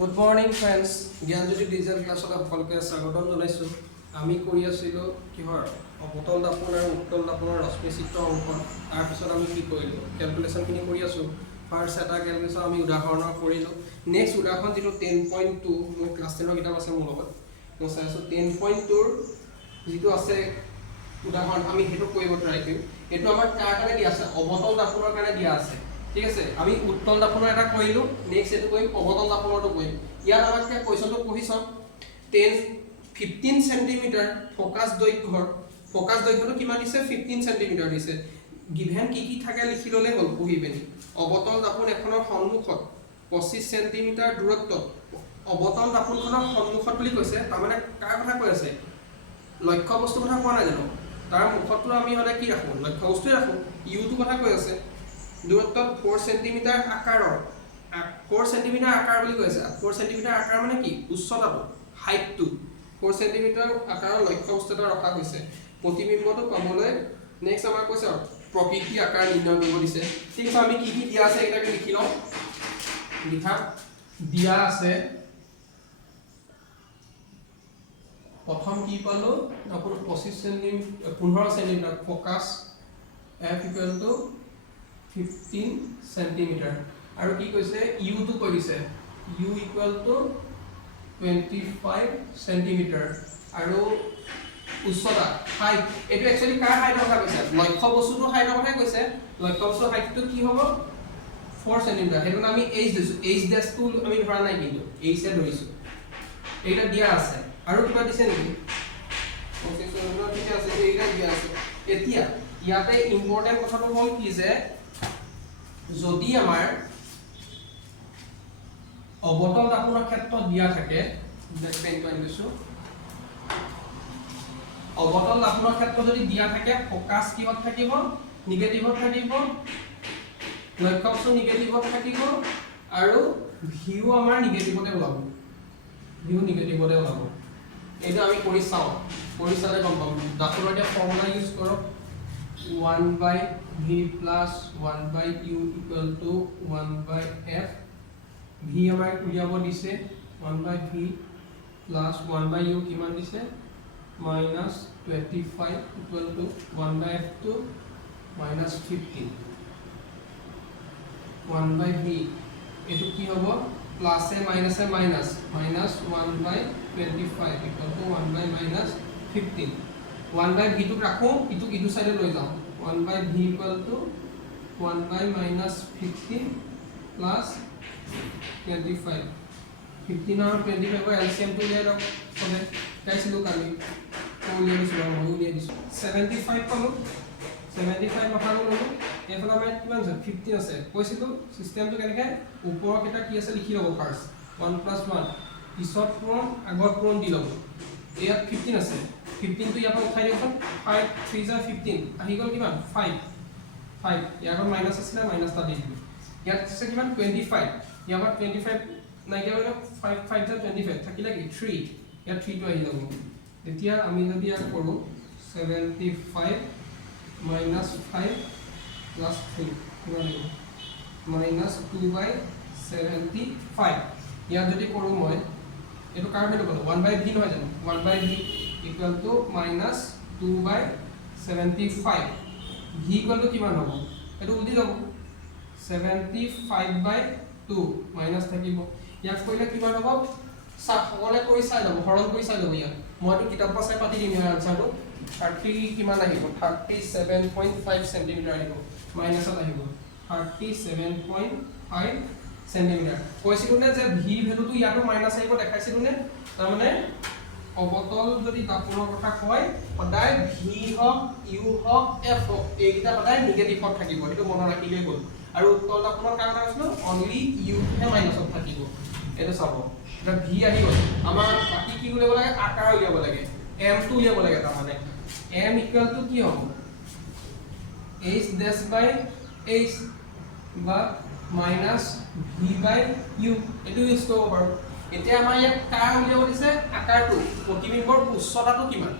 Good morning friends, Gyanjyoti digital ক্লাছত আপোনালোকে স্বাগতম জনাইছো। আমি কৰি আছিলো কিহৰ অবতল দাপন আৰু উত্তল দাপনৰ ৰশ্মি চিত্ৰ অংকন। তাৰ পিছত আমি কি কৰিলো ক্যালকুলেশন খিনি কৰি আছো। ফাৰ্স্ট এটা ক্যালকুলেশন আমি উদাহৰণ কৰিলো। নেক্সট উদাহৰণ যেটো 10.2 মোৰ ক্লাছ 10 ৰ কিতাপ আছে মোৰ লগত। মই চাইছো 10.2 ৰ যেটো আছে উদাহৰণ আমি হেতু কৰিব ট্ৰাই কৰিম। এটো আমাৰ কাৰ কাৰণে দিয়া আছে অবতল দাপনৰ কাৰণে দিয়া আছে। ঠিক আছে আমি উত্তল দাপনৰ এটা কৰিলো নেক্সট এটো কৰিম অবতল দাপনৰটো কৰিম ইয়াত আমাক কোৱেশ্চনটো পঢ়িছ 15 সেন্টিমিটাৰ ফোকাস দৈৰ্ঘ্যটো কিমান দিছে 15 সেন্টিমিটাৰ দিছে গিভেন কি থাকে লিখি ললে গল পঢ়িবেনি অবতল দাপন এখনৰ সন্মুখত 25 সেন্টিমিটাৰ দূৰত্ব অবতল দাপনখনৰ সন্মুখত বুলি কৈছে তাৰ মানে কাৰ কথা কৈ আছে লক্ষ্য বস্তু কথা কোৱা নাই জানো তাৰ মুখটো আমি হলে কি ৰাখো লক্ষ্য বস্তুই ৰাখো ইউটো কথা কৈ আছে দূৰত্ব 4 সেন্টিমিটাৰ আকাৰৰ 4 সেন্টিমিটাৰ আকাৰ বুলি কৈছে 4 সেন্টিমিটাৰ আকাৰ মানে কি উচ্চতাটো হাইটটো 4 সেন্টিমিটাৰ আকাৰৰ লক্ষ্য বস্তু এটা ৰখা হৈছে প্ৰতিবিম্বটো পাবলৈ নেক্সট আমাৰ কৈছে প্ৰকৃতি আকাৰ নিৰ্ণয় কৰিব দিছে ঠিক আছে আমি কি দিয়া আছে এটাকে লিখি লওঁ লিখা দিয়া আছে প্ৰথম কি পালো আপোন 25 centimetre 15 centimetre focus f = 15 centimetre আৰু কি কৈছে u টো কৈ দিছে u = 25 সেন্টিমিটাৰ আৰু উচ্চতা হাইট এটো একচুয়ালি কাৰ হাইটৰ কথা কৈছে লক্ষ্য বস্তুৰ হাইটৰ কথা কৈছে লক্ষ্য বস্তুৰ হাইটটো কি হ'ব 4 সেন্টিমিটাৰ হেতু আমি h দিছো h ড্যাশ টো আমি ধৰা নাই কিন্তু h এ ধৰিছো এইটা দিয়া আছে আৰু কিবা দিছে নেকি প্ৰসেসৰ ঠিক আছে এইটা দিয়া আছে এতিয়া ইয়াতে ইম্পৰ্টেন্ট কথাটো হ'ল কি যে যদি আমাৰ অবতল দাপনৰ ক্ষেত্ৰত দিয়া থাকে অবতল দাপনৰ ক্ষেত্ৰত যদি দিয়া থাকে ফোকাস কিহত থাকিব নিগেটিভত থাকিব লক্ষ্য বস্তু নিগেটিভত থাকিব আৰু ভিউ আমাৰ নিগেটিভতে ওলাব ভিউ নিগেটিভতে ওলাব এটা আমি কৰি চাও কৰি চালে গম পাম দাপনৰ এটা ফৰ্মুলা ইউজ কৰক 1/v + 1/u = 1/f v আমাৰ উলিয়াব দিছে 1/v + 1/u কিমান দিছে -25 = 1/f to -15 1/v এটো কি হ'ব প্লাস এ মাইনাস এ মাইনাস -1/25 = 1/-15 1/v টো ৰাখো ইটো সাইডে লৈ যাও 1/v = 1/-15 + 25 15 আৰু 25 ৰ এলসিএম টো লৈ লওক সবে কাইছিলো কালি উলিয়াই দিছো 75 পালো 75 মাথাটো ললো এফালে আমাৰ কিমান আছে 50 আছে কৈছিলো সিস্টেমটো কেনেকে ওপৰৰ কেটা কি আছে লিখি লব ফাৰ্স্ট 1 + 1 পিছত পূৰণ আগত পূৰণ দি লব ইয়াত 15 আছে 15 টো ইয়াত উঠাই দিয়ক 5 3 * 15 আহি গল কিমান 5 ইয়াত মাইনাস আছে মাইনাস টা দি দিম ইয়াত আছে কিমান 25 ইয়াত 25 নাইকিয়া হলো 5 5 * 25 থাকিলে কি 3 ইয়াত 3 টো আহি যাব এতিয়া আমি যদি ইয়াত কৰো 75 - 5 + 3 কিমান হ'ব -2/75 ইয়াত যদি কৰো মই এটো কাৰ ভ্যালু পালো 1/v নহয় জানো 1/v = -2/75 v = কিমান হ'ব এটো উল্টি যাব 75/2 মাইনাস থাকিব ইয়াক কইলে কিমান হ'ব সকলে কৰি চাই লব হৰণ কৰি চাই লব ইয়াত মইটো কিতাপ পাছাই পাতি দিম ইয়াৰ আনসাৰটো 30 কিমান আহিব 37.5 সেন্টিমিটাৰ আহিব মাইনাসত আহিব 37.5 সেন্টিমিটাৰ কৈছিলো নে যে v ভ্যালুটো ইয়াতো মাইনাস আহিব দেখাইছিলো নে তাৰ মানে অবতল যদি দাপনৰ কথা কয় সদায় v হক u হক f হক এইটা সদায় নিগেটিভত থাকিব এটো মনত ৰাখিলে গল আৰু উত্তল দাপনৰ কাৰণ আছিল অনলি u হে মাইনাসত থাকিব এটো চাব এটা v আহি গল আমাৰ বাকি কি উলিয়াব লাগে আকাৰ উলিয়াব লাগে m টো উলিয়াব লাগে তাৰ মানে m = কি হ'ব h dash by h বা -v/u এটো ইউজ কৰিব পাৰো এতিয়া আমাৰ ইয়াত কাৰ উলিয়াব দিছে আকাৰটো প্ৰতিবিম্বৰ উচ্চতাটো কিমান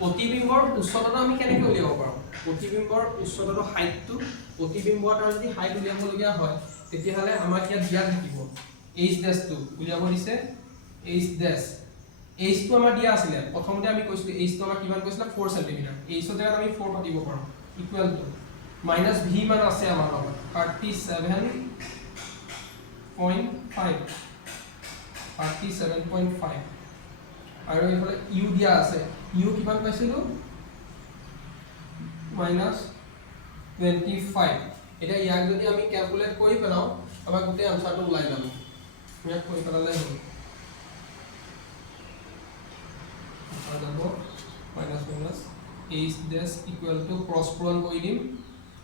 প্ৰতিবিম্বৰ উচ্চতাটো আমি কেনেকৈ উলিয়াব পাৰো প্ৰতিবিম্বৰ উচ্চতাটো হাইটটো প্ৰতিবিম্বত যদি হাইট উলিয়াব লগিয়া হয় তেতিয়া হলে আমাৰ ইয়াত দিয়া থাকিব এইচ ডেছটো উলিয়াব দিছে এইচ ডেছ এইচটো আমাৰ দিয়া আছিলে প্ৰথমতে আমি কৈছিলো এইচটো আমাৰ কিমান কৈছিলা 4 cm এইচৰ জায়গাত আমি 4 পাতিব পাৰো ইকুৱেল টু মাইনাছ ভি মান আছে আমাৰ লগত 37.5 আৰু এইফালে ইউ দিয়া আছে ইউ কিমান পাইছিলো মাইনাছ 25 এটা ইয়াক যদি আমি ক্যালকুলেট কৰি পেলাও আমাৰ গোটেই আনসাৰটো ওলাই যাব ইয়াক কৰি পেলালে হ'ব যাব minus minus H dash equal to cross পূৰণ কৰি দিম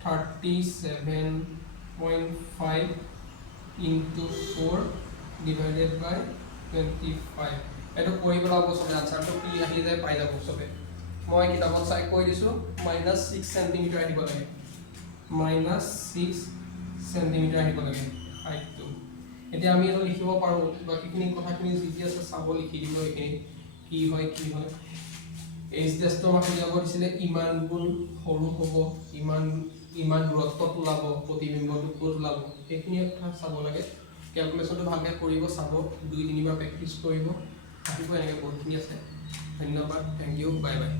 37.5 into 4 divided by 25 এটো কৰি পেলাব সবে আনসাৰটো কি আহি যায় পাই যাব সবে মই কিতাপত চাই কৈ দিছো -6 cm আহিব লাগে -6 cm আহিব লাগে হাইটটো এতিয়া আমি এটো লিখিব পাৰো বাকিখিনি কথাখিনি যি আছে চাব লিখি দিব এখিনি কি হয় এইচ ডেছটো আমাক লিখিব দিছিলে ইমান গুণ সৰু হ'ব ইমান দূৰত্বত ওলাব প্ৰতিবিম্বটো ক'ত ওলাব এইখিনি কথা চাব লাগে ক্যালকুলেশনটো ভালকৈ কৰিব চাব 2-3 বাৰ প্ৰেক্টিস কৰিব আহিব এনেকৈ বহুতখিনি আছে ধন্যবাদ থ্যাংক ইউ বাই বাই